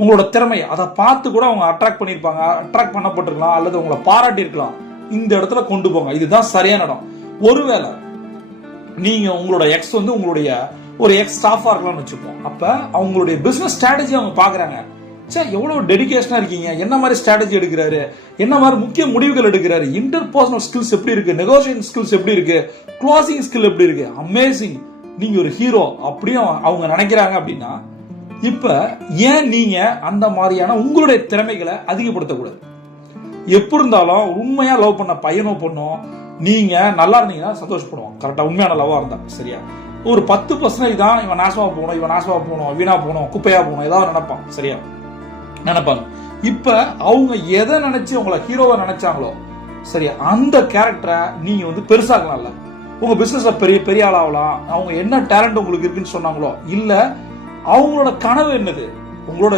உங்களோட திறமை அதை பார்த்து கூட அவங்க அட்ராக்ட் பண்ணிருப்பாங்க, அட்ராக்ட் பண்ணப்பட்டிருக்கலாம், அல்லது உங்களை பாராட்டி இருக்கலாம். இந்த இடத்துல கொண்டு போங்க, இதுதான் சரியான இடம். ஒருவேளை நீங்க உங்களோட எக்ஸ் வந்து உங்களுடைய ஒரு எக்ஸ் ஸ்டாஃபா இருக்கலாம்னு வச்சுப்போம். அப்ப அவங்களுடைய பிசினஸ் ஸ்ட்ராட்டஜி அவங்க பாக்குறாங்க. சார் எவ்வளவு டெடிகேஷனா இருக்கீங்க, என்ன மாதிரி ஸ்ட்ராட்டஜி எடுக்கிறாரு, என்ன மாதிரி முக்கிய முடிவுகள் எடுக்கிறாரு, இன்டர்பர்சனல் ஸ்கில்ஸ் எப்படி இருக்கு, நெகோசியேஷன் ஸ்கில்ஸ் எப்படி இருக்கு, க்ளோசிங் ஸ்கில் எப்படி இருக்கு, அமேசிங், நீங்க ஒரு ஹீரோ அப்படியே அவங்க நினைக்கிறாங்க. அப்படின்னா இப்ப ஏன் நீங்க அந்த மாதிரியான உங்களுடைய திறமைகளை அதிகப்படுத்தக்கூடாது? எப்படி இருந்தாலும் உண்மையா லவ் பண்ண பையனோ பொண்ணோ நீங்க நல்லா இருந்தீங்கன்னா சந்தோஷப்படுவோம். கரெக்டா, உண்மையான லவ்வா இருந்தா. சரியா, ஒரு 10% தான் இவன் நாசமா போகணும், இவன் நாசமா போகணும், வீணா போகணும், குப்பையா போகணும், ஏதாவது நினைப்பான். சரியா, நினைப்பாங்க. இப்ப அவங்க எதை நினைச்சு உங்களை ஹீரோவா நினைச்சாங்களோ, சரியா, அந்த கேரக்டரை நீங்க வந்து பெருசாக்கலாம்ல. உங்க பிசினஸ்ல பெரிய பெரிய ஆளாகலாம். அவங்க என்ன டேலண்ட் உங்களுக்கு இருக்குன்னு சொன்னாங்களோ, இல்ல அவங்களோட கனவு என்னது, உங்களோட